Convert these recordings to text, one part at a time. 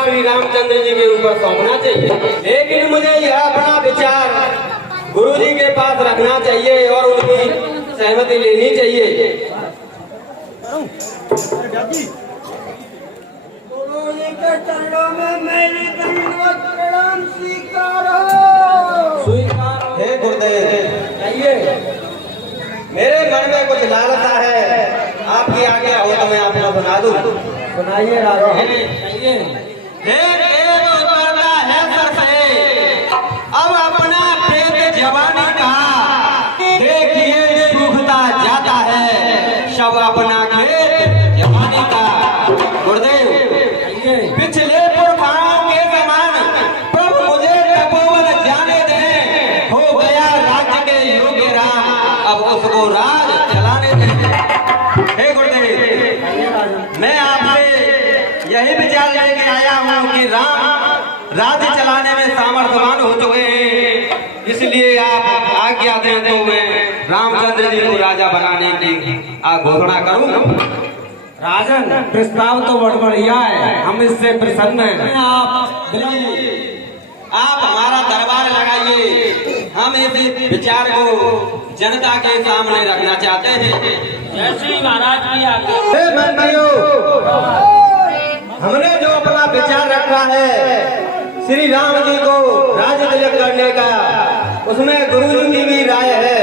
श्री रामचंद्र जी के ऊपर सौंपना चाहिए, लेकिन मुझे यह अपना विचार गुरु जी के पास रखना चाहिए और उनकी सहमति लेनी चाहिए। गुरु जी के चरणों में मेरी दंडवत प्रणाम स्वीकारो। हे गुरुदेव, मेरे मन में कुछ लालसा है, आपकी आगे हो तो मैं आपको सुना दूं। सुनाइए राजा। अब अपना पेट जवानी का देखिए सूखता जाता है, सब अपना खेत जवानी का। गुरुदेव, पिछले पुरखाओं के समान प्रभु मुझे तपोवन जाने दें, हो गया राज्य के योग्य राम, अब उसको राज चलाने दें। हे गुरुदेव, मैं आपसे यही विचार लेके आया हूँ कि राम राज्य चलाने में सामर्थ्यवान हो चुके हैं, इसलिए आप आज्ञा दें तो मैं रामचंद्र जी को राजा बनाने की घोषणा करूं। राजन, प्रस्ताव तो बहुत बढ़िया है, हम इससे प्रसन्न हैं। आप हमारा दरबार लगाइए, हम इस विचार को जनता के सामने रखना चाहते हैं। जैसे महाराज की आज्ञा। हे मंत्रियों, हमने जो अपना विचार रखा है श्री राम जी को राज्य तिलक करने का, उसमें गुरु जी की भी राय है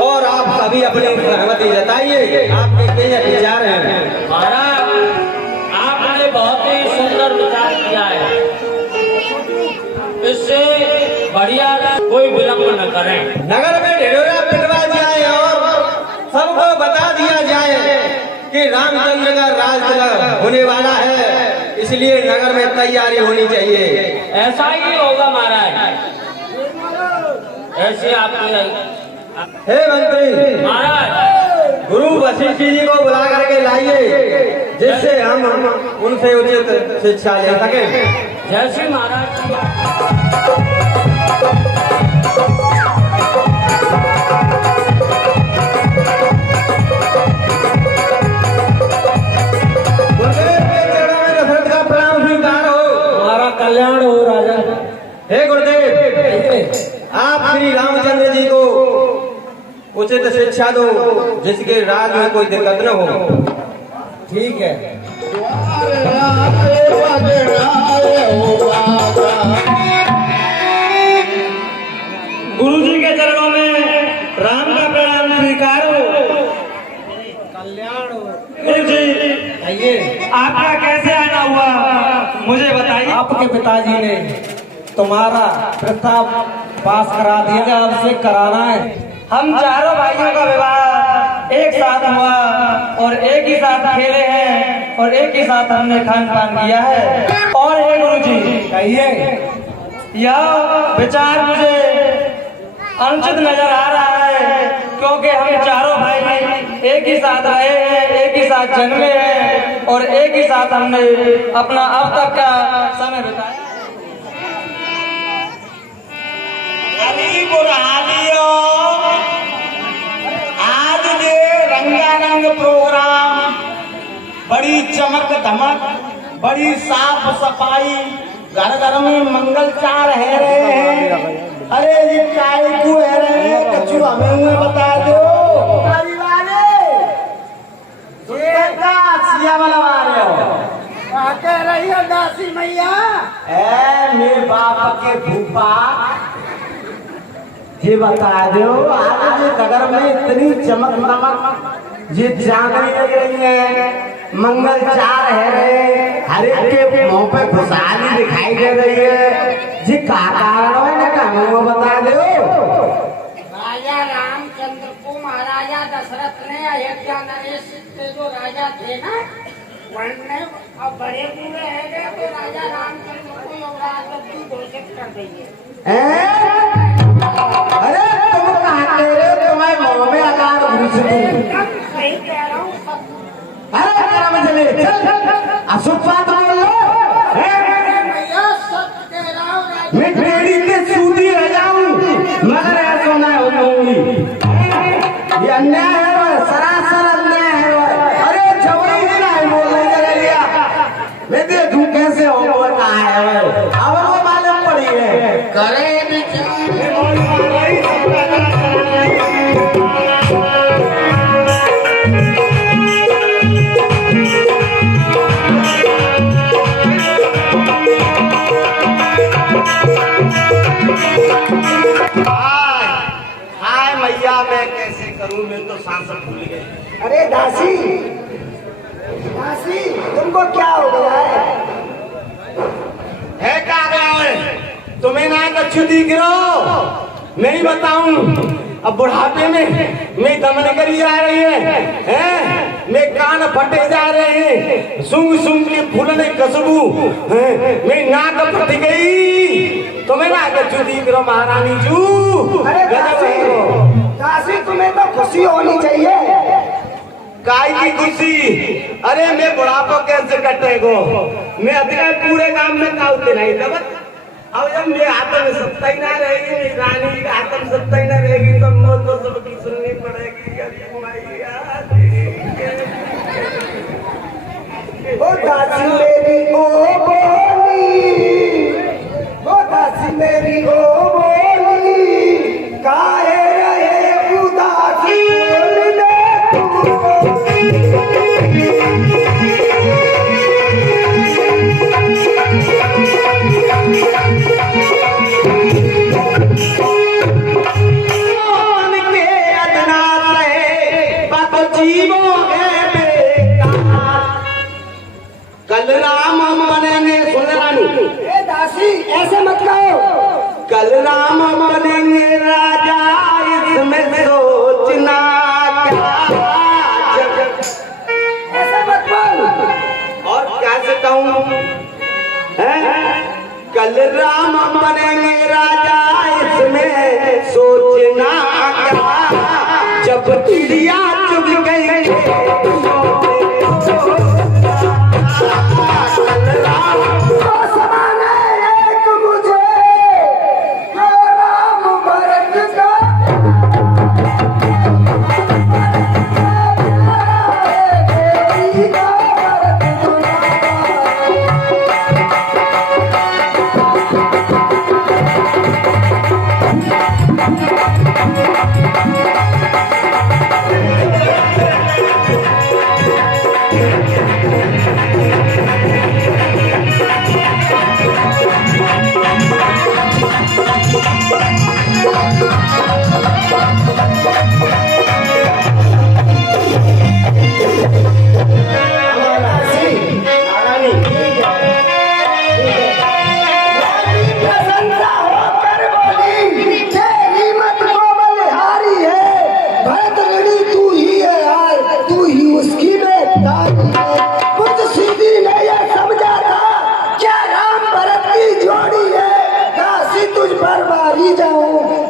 और आप सभी अपनी सहमति जताइए। आपके क्या विचार हैं? महाराज, आपने बहुत ही सुंदर विचार किया है, इससे बढ़िया कोई विलंब न करें। नगर में ढिढोरा पिटवा जाए और सबको बता दिया जाए कि रामचंद्र का राज तिलक होने वाला है, इसलिए नगर में तैयारी होनी चाहिए। ऐसा ही होगा महाराज, ऐसे आपके। हे मंत्री महाराज, गुरु वशिष्ठ जी को बुला करके लाइए, जिससे हम उनसे उचित शिक्षा ले सकें। जैसे महाराज कल्याण हो राजा। हे गुरुदेव, आप श्री रामचंद्र जी को उचित शिक्षा दो, जिसके राज में कोई दिक्कत न हो। ठीक है। गुरु जी के चरणों में राम का प्रणाम स्वीकारो। कल्याण हो। गुरु जी, आइए। आपका कैसे आना हुआ मुझे बताइए। आपके पिताजी ने तुम्हारा प्रस्ताव पास करा दिया, आपसे कराना है। हम चारों भाइयों का विवाह एक साथ हुआ और एक ही साथ खेले हैं और एक ही साथ हमने खान पान किया है। और ये गुरु जी, कहिए, यह विचार मुझे अनुचित नजर आ रहा है, क्योंकि हम चारों भाई एक ही साथ रहे हैं, एक ही साथ जन्मे हैं और एक ही साथ हमने अपना अब तक का समय बिताया। आज ये रंगारंग प्रोग्राम, बड़ी चमक धमक, बड़ी साफ सफाई, घर घर में मंगल चार है रहे हैं। अरे ये काय को है रहे हैं, कछु हमें हुए बता दो। सिया वाला मारे हो, कह रही हो दासी मैया? मेरे बाप के भूपा, ये बता दो, आज ये नगर में इतनी चमक दमक, ये चांदनी लग रही है, मंगल चार है रहे, हर एक के मुंह पे खुशहाली दिखाई दे रही है, जी का कारण है ना, कहाँ बता दो। राजा रामचंद्र को महाराजा दशरथ ने अयोध्या नरेश के जो राजा थे ना, उनने अब बड़े पूरे है तो राजा रामचंद्र को युवराज गद्दी घोषित कर देंगे। अरे तुम कहाँ कह रहे हो, तुम्हारे मुंह में अनार घुस दूं। सही कह रहा हूँ सब। अरे क्या चले, चल अशुभ बात बोल लो। भैया सच कह रहा हूँ, मैं टेढ़ी के सूदी रह जाऊं, मगर ऐसा ना हो जाऊंगी। ये अन्याय है, सरासर अन्याय है। अरे जबरी ही ना बोलने के लिए मैं देखूं कैसे हो। करूं, मैं तो सांस भूल गए। अरे दासी, दासी तुमको क्या हो गया है क्या गया है? तुम्हें ना कछु दिख रहा, मैं ही बताऊं। अब बुढ़ापे में मैं दमन करी जा रही है? मैं कान फटे जा रहे हैं, सूंघ सूंघ के फूलने खुशबू, मैं नाक फट गई। तुम्हें ना कछु दिख रहा महारानी जू? अरे दासी, दासी तुम्हें तो खुशी होनी चाहिए। काय की खुशी? अरे मैं बुढ़ापा कैसे कटेगो? मैं अधिकार पूरे काम में काउते नहीं तब। अब जब मेरे हाथ में सत्ता ही ना रहेगी, मेरी रानी के हाथ में सत्ता ही ना रहेगी, तो मौत तो सबकी सुननी पड़ेगी। ओ दासी मेरी ओ बोली, ओ दासी मेरी ओ बोली, काहे रहे उदासी कल राम बनेंगे, सुन रानी। ए दासी ऐसे मत कहो। कल राम बनेंगे राजा, इसमें सोचना क्या। ऐसे मत बोल। और कैसे कहूँ? कल राम बनेंगे राजा, इसमें सोचना क्या। जब चिड़िया चुग गई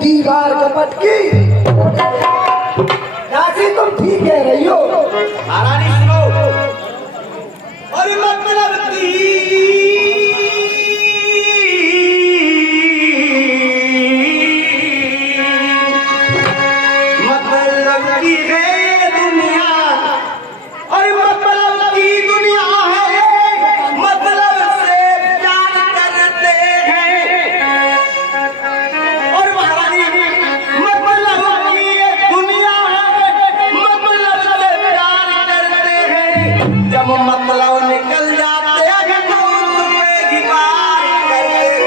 दीवार कपट की। दासी तुम ठीक कह रही हो। महारानी सुनो, अरे मतलब की है दुनिया, अरे मतलब की दुनिया है, मतलब से प्यार करते हैं। और महारानी मतलब की ये दुनिया है, मतलब से प्यार करते हैं। जब मतलब निकल जाते हैं तो उसमें ही बात करते हैं।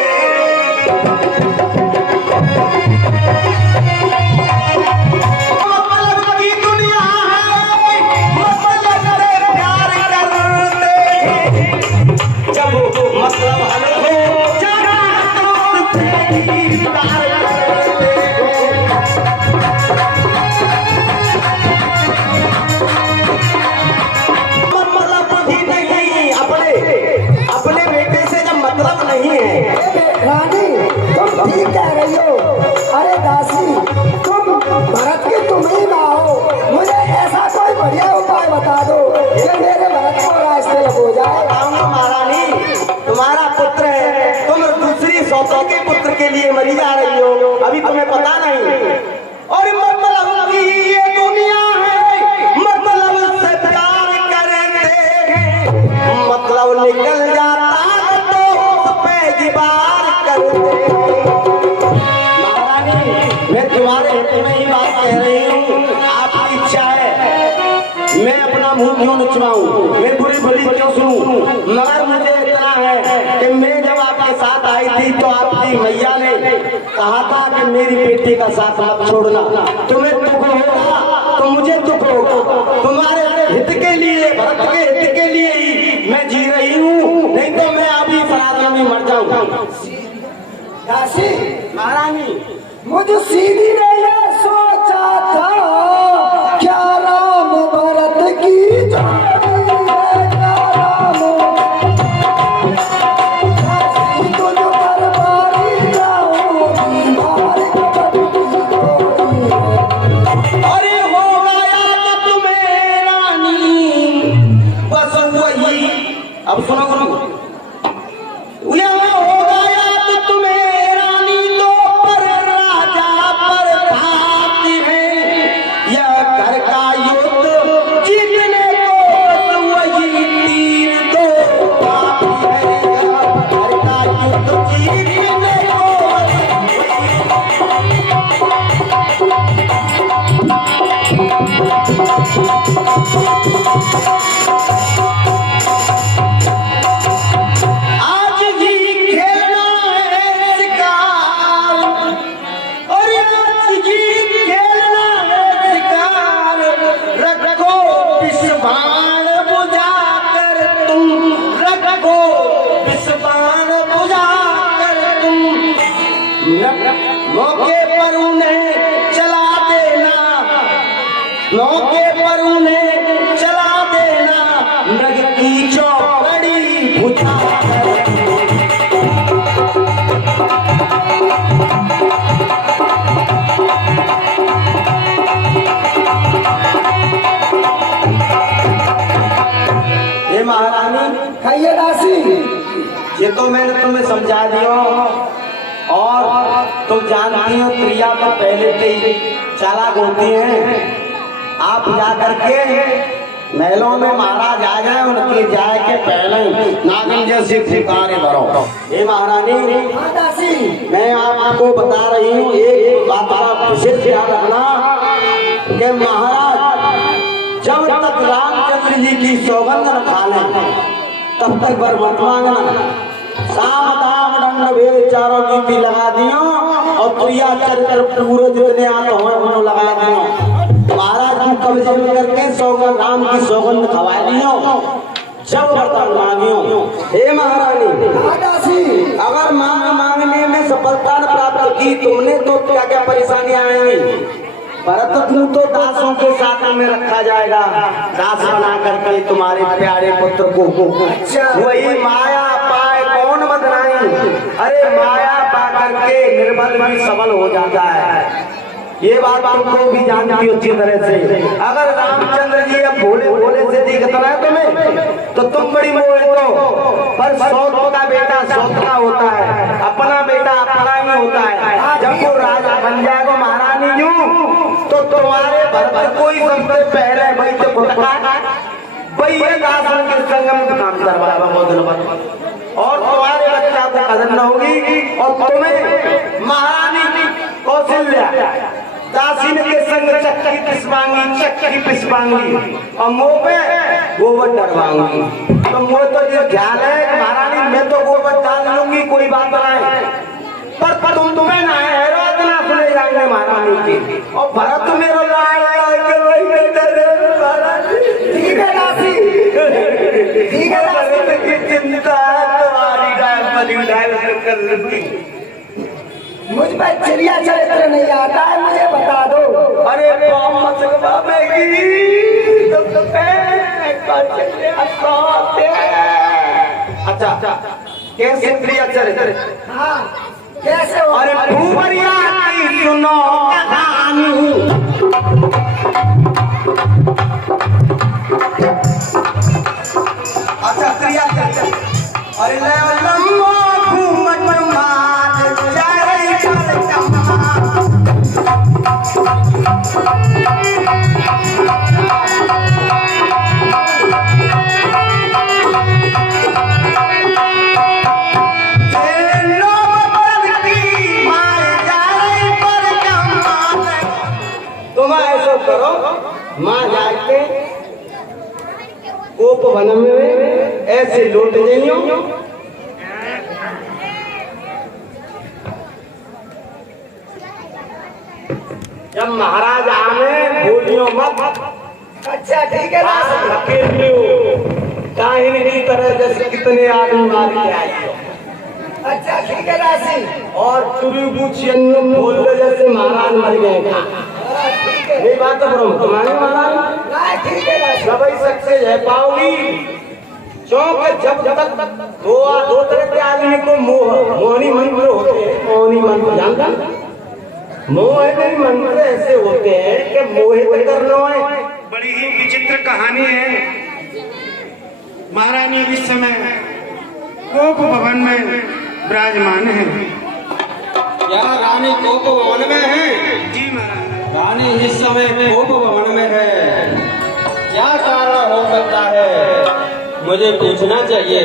रानी तुम ठीक कह रही हो। अरे दासी तुम भरत के तुम ही ना हो, मुझे ऐसा कोई बढ़िया उपाय बता दो कि मेरे भरत को रास्ते हो जाए। महारानी तुम्हारा पुत्र है, तुम दूसरी सौतों के पुत्र के लिए मरी जा रही हो, अभी तुम्हें पता नहीं। और मतलब ये दुनिया है, मतलब से प्यार करते हैं, मतलब निकल जाता है तो उस पे दीवार करते हैं। महारानी मैं तुम्हारे हित में ही बात कह रही हूँ, आपकी इच्छा है मैं अपना मुंह क्यों नचवाऊं, मैं बुरी भली क्यों सुनूं, मगर मुझे इतना है कि मैं जब आपके साथ आई थी तो आपकी मैया ने कहा था कि मेरी बेटी का साथ मत छोड़ना, तुम्हें दुख होगा तो मुझे दुख होगा। तुम्हारे हित के लिए, भरत के हित के लिए ही मैं जी रही हूँ, नहीं तो मैं अभी श्राद्ध में मर जाऊंगा। दासी महारानी मुझे सीधी ने ये सोचा था, क्या राम भरत की जोड़ी है, क्या राम दासी तुझ पर मारी जाऊंगी, मारी कबड्डी जोड़ी है। अरे होगा याद तुम्हें रानी, बस वही। अब सुनो गुरु, होगा याद तुम्हें रानी, तो पर राजा पर भाती है। यह घर का युद्ध जीतने को बस वही तीर दो बाकी है। यह घर का युद्ध जीतने को आज ही खेलना है शिकार, और आज ही खेलना है शिकार। रखो विषबाण बुझा कर तुम, रखो विषबाण बुझा कर तुम। मौके पर उन्हें चला देना, मौके पर उन्हें चला देना। नग की चौकड़ी बुझा कर हे महारानी, कहिए दासी। ये तो मैंने तुम्हें समझा दिया, और तुम जानती हो प्रिया तो पहले से ही चालाक होती हैं। आप जा करके महलों में महाराज आ जाए, उनके जाए के पहले ही नागिन जैसी फुकारे भरो। हे महारानी, हाँ दासी। मैं आपको बता रही हूँ, एक बात का विशेष ध्यान रखना कि महाराज जब तक रामचंद्र जी की सौगंध न खा लें, तब तक वर मत मांगना। साम दाम दंड भेद चारों की लगा दियो, और प्रिया चरित्र पूरे जितने आते हो उन्होंने लगा दियो। महाराज को कब्जे में करके सौगंध, राम की सौगंध खवा दियो, जब वरदान मांगियो। हे महारानी, हाँ दासी। अगर मांगने में सफलता न प्राप्त की तुमने, तो क्या क्या परेशानियां आएंगी। भरत को तो दासों के साथ में रखा जाएगा, दास बना करके तुम्हारे प्यारे पुत्र को। वही माया पाए कौन बदनाई, अरे माया पा करके निर्बल भी सबल हो जाता है। ये बात तुमको भी जानती हो अच्छी तरह से। अगर रामचंद्र जी अब भोले भोले से दिखता है तुम्हें, तो तुम बड़ी मोहित हो। पर सौत का बेटा सौत का होता है, अपना बेटा अपना ही होता है। जब वो राजा बन जाएगा महारानी जी, तो तुम्हारे भरत को ही सबसे पहले वही तो भुटका, वही है दासन के संगम काम करवाएगा और तुम्हारे बच्चा को कदर न होगी। और तुम्हें महारानी कौशल्या दासीन के संग चक्की पिसवाऊंगी, और मुंह पे गोबर डरवाऊंगी। तो मुझे तो ये ख्याल है कि महारानी मैं तो गोबर डाल लूंगी, कोई बात नहीं, पर तुम्हें ना है इतना सुने जाएंगे महारानी की। और भरत मेरा ठीक है दासी, ठीक है दासी। की चिंता तुम्हारी कर लूंगी। मुझ पर चिड़िया चरित्र नहीं आता है, मुझे बता दो। अरे अच्छा कैसे प्रिया चरित्र? हाँ कैसे हो? अरे भूवरिया की सुनो कहानी, अच्छा प्रिया चरित्र। अरे लंबो घूमट मार जाए करो माँ जाके गोप वन में ऐसे लौट जाइयो। जब महाराज आने भूलियो मत। अच्छा ठीक है राशि। अकेले काहिन की तरह जैसे कितने आदमी मार के आए हो। अच्छा ठीक है राशि। और चुरी बूचियन्नु बोल दे जैसे महाराज मर गए था। ठीक है। ये बात तो ब्रह्म तुम्हारे महाराज ना ठीक है राशि। सभी सक्सेस है पाओगी। क्योंकि जब तक दो तरह के आदमी को मोहनी मंत्र होते हैं। मोहनी मंत्र जानता, मोहनी मंत्र ऐसे होते हैं कि मोहित करना है। बड़ी ही विचित्र कहानी है। महारानी इस समय कोप भवन में विराजमान है। क्या रानी कोप भवन में है? जी महाराज। रानी इस समय कोप भवन में है, क्या कारण हो सकता है मुझे पूछना चाहिए।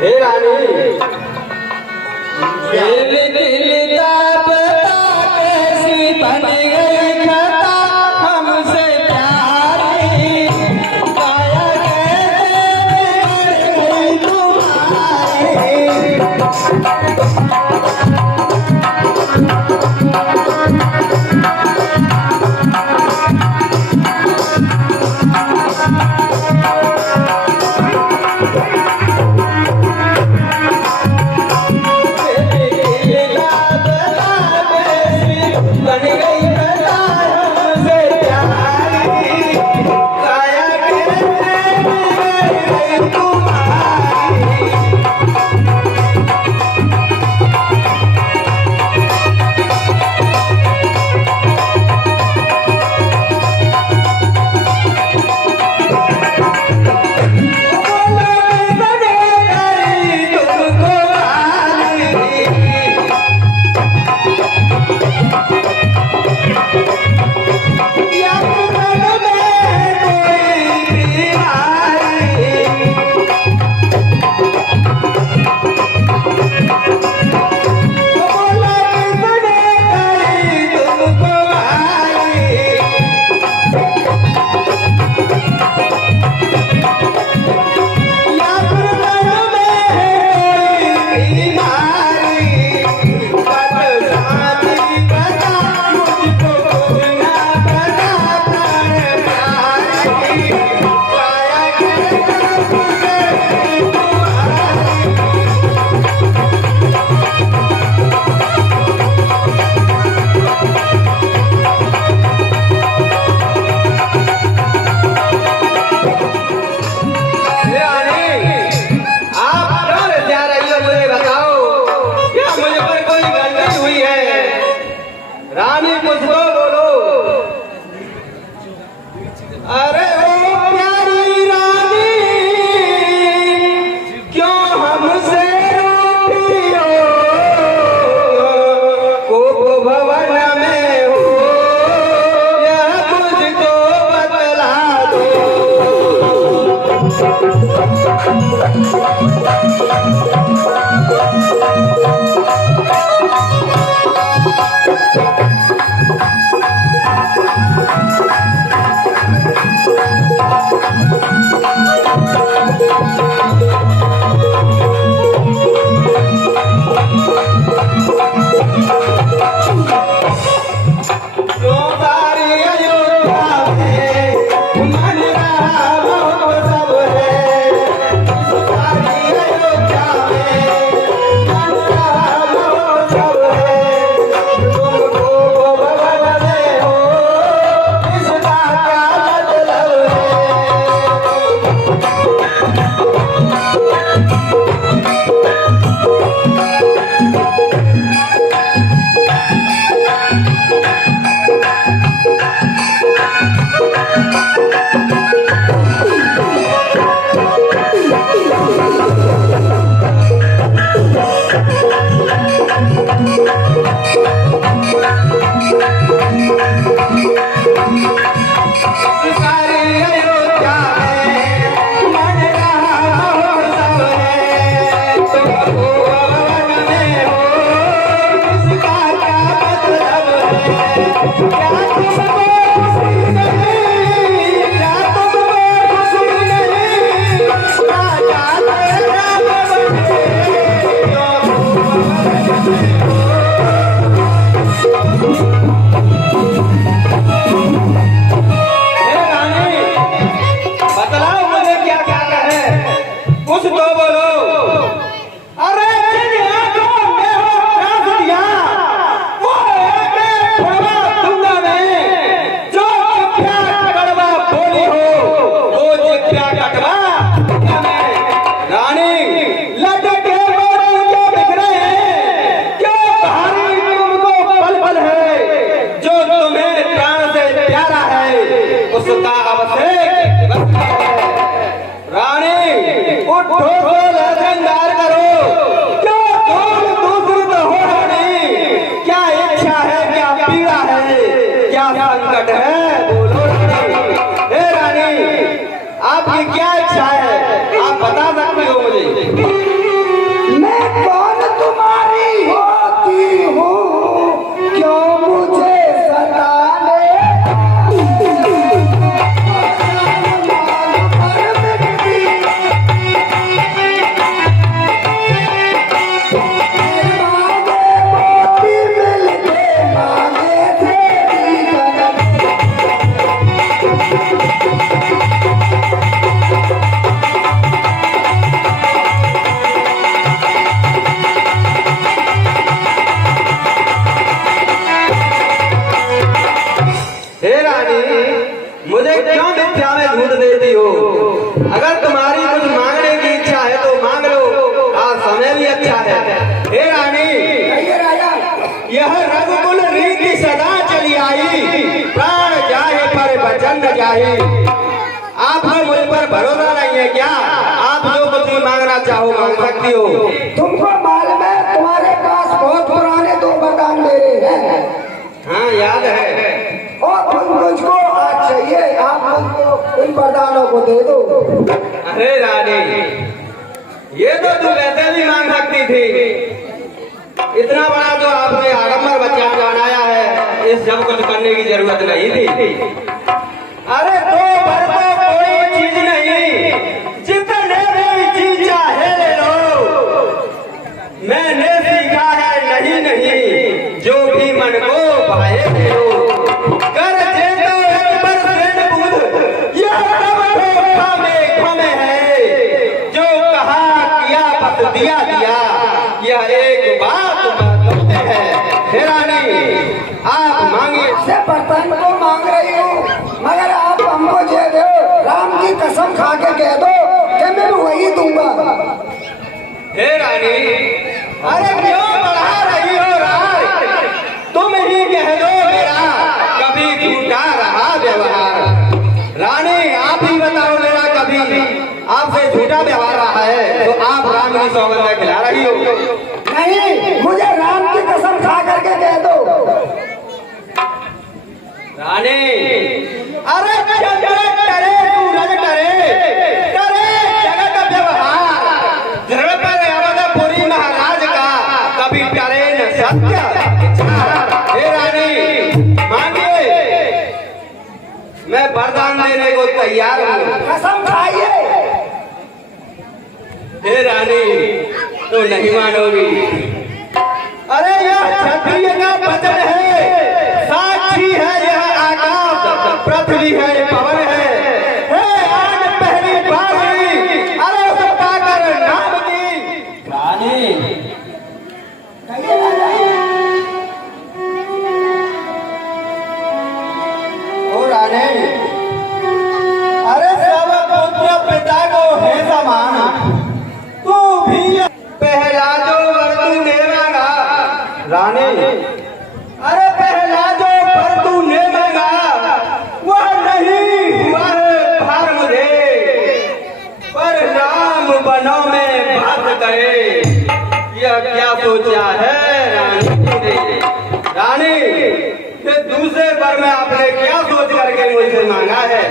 हे रानी, कैसी बन गई खता हमसे प्यारी, काया कैसे गई तुम्हारी। आपकी क्या इच्छा है, आप बता सकती हो मुझे। मैं कौन तुम्हारी होती हूँ, क्यों मुझे सताने हे रानी, मुझे क्यों मिथ्या में झूठ देती हो? अगर तुम्हारी कुछ मांगने की इच्छा है तो मांग लो, आज समय भी अच्छा है। हे रानी, यह रघुकुल रीति सदा चली आई, प्राण जाए पर वचन न जाए। आपको मुझ पर भरोसा नहीं है क्या? आप जो कुछ भी मांगना चाहो मांग सकती हो। तुमको मालूम है तुम्हारे पास बहुत पुराने दो वरदान मेरे हैं। हाँ, याद है। और तुम मुझको आज चाहिए, आप मुझको इन वरदानों को दे दो। अरे रानी, ये तो तू वैसे भी मांग सकती थी। इतना बड़ा जो आपने आडम्बर बच्चा बनाया है, इस सब कुछ करने की जरूरत नहीं थी। अरे तो पर तो कोई चीज नहीं, जितने भी चीज चाहे ले लो। मैंने सीखा है नहीं नहीं, जो भी मन को भाए ले लो। कर दे तो एक परसेंट बुध, यह सब धोखा मेघों में है। जो कहा किया बस दिया दिया, यह एक बात कहते हैं। हे रानी, आप मांगिए। से बर्तन को मांग रही हूँ, मगर आप हमको दे दो। राम की कसम खा के कह दो कि मैं वही दूंगा। हे रानी, अरे क्यों बढ़ा रही हो राज? तुम ही कह दो मेरा कभी झूठा रहा व्यवहार। रानी, आप ही बताओ मेरा कभी आपसे झूठा व्यवहार रहा है तो आप राम की सौगंध में खिला रही हो। नहीं, मुझे राम की कसम खा करके कह दो। रानी, अरे चंद्र करे सूरज करे, करे जगत व्यवहार। धर्म पर अवधपुरी महाराज का कभी करे न सत्य विचार। हे रानी, मांगिए, मैं वरदान देने को तैयार हूँ। कसम खाइए। हे रानी, तो नहीं मानोगी। अरे यह क्षत्रिय का वचन है, साक्षी है यह आकाश, पृथ्वी है पवन है। आज पहली बार अरे उसे पाकर नाम की। रानी, ओ रानी, अरे सब पुत्र पिता को है समान, तू भी पहला जो वर तूने मांगा। रानी, अरे पहला जो वर तूने मांगा वह नहीं हुआ है भार मुझे, पर राम बनों में बात करे। यह क्या सोचा है रानी तूने? रानी, ये दूसरे वर में आपने क्या सोच करके मुझसे मांगा है?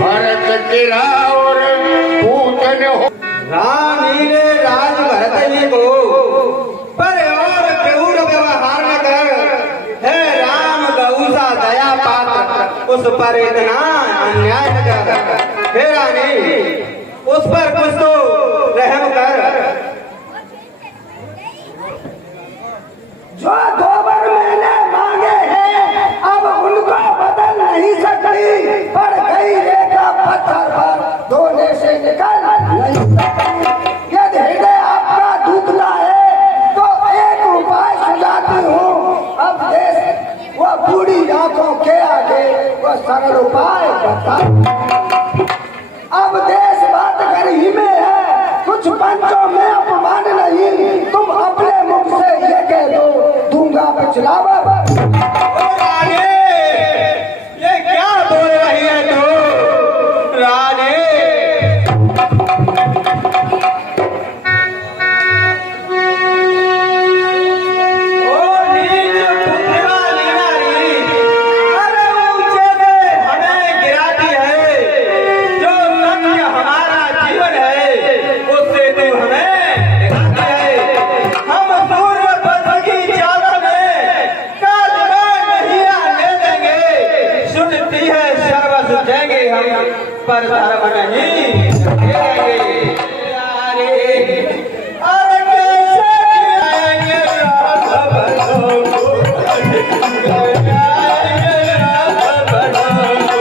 भरत तेरा और पूतन हो। रानी ने राज भरत जी को पर और क्रूर व्यवहार न कर। है राम गौसा दया पात्र, उस पर इतना अन्याय न कर। हे रानी, उस पर कुछ तो रहम कर। जो दो वर मैंने मांगे हैं, अब उनको बदल नहीं सकती। पड़ गई रेखा पत्थर पर, धोने से निकल नहीं सकती। यदि हृदय आपका दुखता है तो एक उपाय सुझाती हूँ। अब देश वह बूढ़ी आंखों के आगे वह सरल उपाय बता। अब देश बात घर ही में है, कुछ पंचों में अपमान नहीं। तुम अपने मुख से ये कह दो, दूंगा पिछलावा। ये क्या बोल रही है तू रानी? ओ नीच पर धर्म नहीं गिरेंगे। अरे कैसे गिराएंगे राम बनो को, गिराएंगे राम बनो को।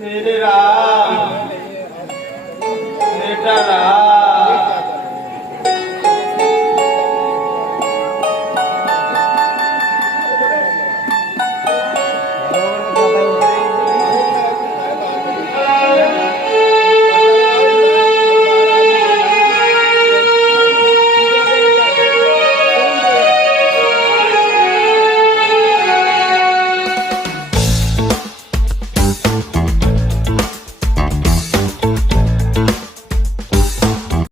मेरे राज